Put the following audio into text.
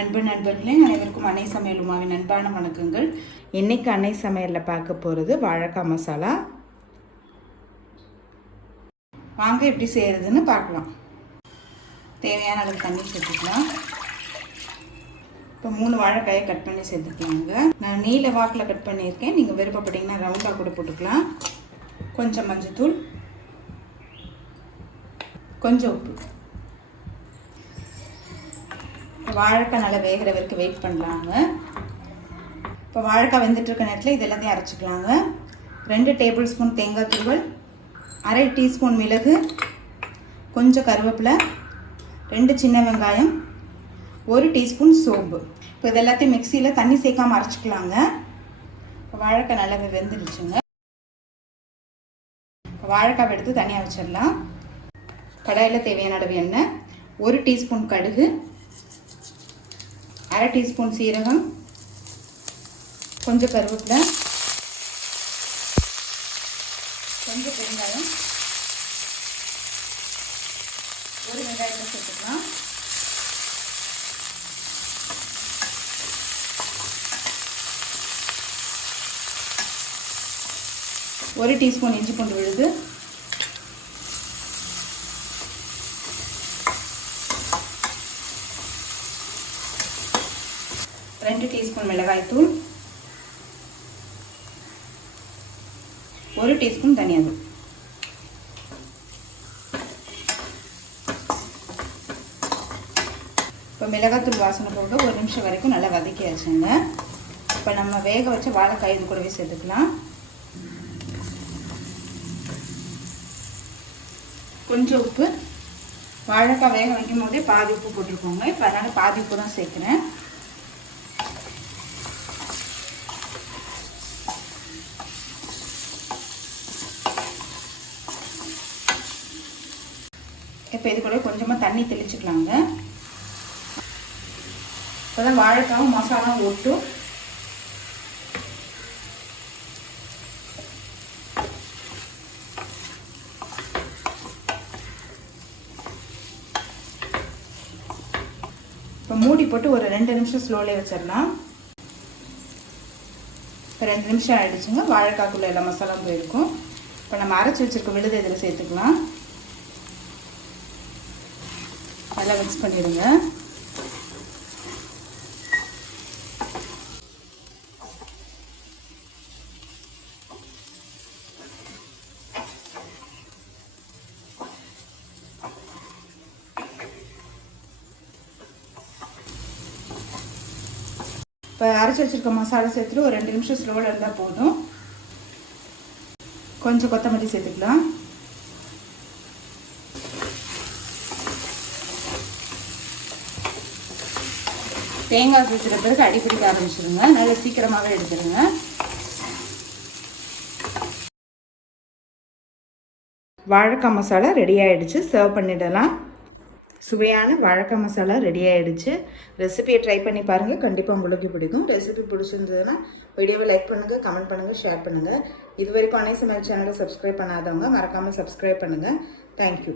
அன்பு நண்பர்களே, அனைவருக்கும் அன்னை சமையல் உமாவின் அன்பான வணக்கங்கள். இன்றைக்கி அன்னை சமையலில் பார்க்க போகிறது வாழைக்காய் மசாலா. வாங்க எப்படி செய்கிறதுன்னு பார்க்கலாம். தேவையான அளவு தண்ணி சேர்த்துக்கலாம். இப்போ 3 வாழைக்காயை கட் பண்ணி சேர்த்துக்கலாங்க. நான் நீல வாக்கில் கட் பண்ணியிருக்கேன். நீங்கள் விருப்பப்பட்டீங்கன்னா ரவுண்டாக கூட போட்டுக்கலாம். கொஞ்சம் மஞ்சத்தூள், கொஞ்சம் உப்பு. வாழைக்காய் நல்லா வேகிற வரைக்கும் வெயிட் பண்ணலாங்க. இப்போ வாழைக்காய் வெந்துட்டுருக்க நேரத்தில் இது எல்லாத்தையும் அரைச்சிக்கலாங்க. 2 டேபிள் ஸ்பூன் தேங்காய் துருவல், 1/2 டீஸ்பூன் மிளகு, கொஞ்சம் கருவேப்பிலை, 2 சின்ன வெங்காயம், 1 டீஸ்பூன் சோம்பு. இப்போ இது எல்லாத்தையும் மிக்சியில் தண்ணி சேர்க்காமல் அரைச்சிக்கலாங்க. இப்போ வாழைக்காய் நல்லாவே வெந்துடுச்சுங்க. இப்போ வாழைக்காய் எடுத்து தனியாக வச்சிடலாம். கடாயில் தேவையான அளவு எண்ணெய், 1 டீஸ்பூன் கடுகு, 1/2 டீஸ்பூன் சீரகம், கொஞ்சம் கருவேப்பிலை, கொஞ்சம் பெருங்காயம், 1 வெங்காயத்தை சேர்த்துக்கலாம். ஒரு டீஸ்பூன் இஞ்சி பூண்டு விழுது, 2 டீஸ்பூன் மிளகாய்த்தூள், 1 டீஸ்பூன் தனியாத்தூள். இப்போ மிளகாய்த்தூள் வாசனை போட்டு 1 நிமிஷம் வரைக்கும் நல்லா வதக்கியாச்சுங்க. இப்போ நம்ம வேக வச்ச வாழைக்காய் இது கூடவே சேர்த்துக்கலாம். கொஞ்சம் உப்பு, வாழைக்காய் வேக வைக்கும் போதே பாதி உப்பு போட்டிருக்கோங்க. இப்போ அதனால் பாதி உப்பு தான் சேர்க்குறேன். இப்போ இது கூட கொஞ்சமாக தண்ணி தெளிச்சுக்கலாங்க. இப்போ தான் வாழைக்காவும் மசாலாவும் ஒட்டும். இப்போ மூடி போட்டு ஒரு 2 நிமிஷம் ஸ்லோலே வச்சிடலாம். இப்போ 2 நிமிஷம் ஆகிடுச்சுங்க. வாழைக்காய்க்குள்ளே எல்லா மசாலாவும் போயிருக்கும். இப்போ நம்ம அரைச்சி வச்சுருக்க விழுது இதில் சேர்த்துக்கலாம். நல்லா மிக்ஸ் பண்ணிடுங்க. இப்போ அரைச்சி வச்சுருக்க மசாலா சேர்த்துட்டு ஒரு 2 நிமிஷம் ஸ்லோவில் இருந்தால் போதும். கொஞ்சம் கொத்தமல்லி சேர்த்துக்கலாம். தேங்காய் சேர்த்துற பிறகு அடிப்பிடிக்க ஆரம்பிச்சிடுங்க. நல்லா சீக்கிரமாகவே எடுத்துருங்க. வாழைக்காய் மசாலா ரெடி ஆகிடுச்சு. சர்வ் பண்ணிடலாம். சுவையான வாழைக்காய் மசாலா ரெடி ஆகிடுச்சு. ரெசிபியை ட்ரை பண்ணி பாருங்கள். கண்டிப்பாக உங்களுக்கு பிடிக்கும். ரெசிபி பிடிச்சிருந்ததுன்னா வீடியோவை லைக் பண்ணுங்கள், கமெண்ட் பண்ணுங்கள், ஷேர் பண்ணுங்கள். இது வரைக்கும் அன்னை சமையல் சேனலை சப்ஸ்கிரைப் பண்ணாதவங்க மறக்காமல் சப்ஸ்கிரைப் பண்ணுங்கள். தேங்க்யூ.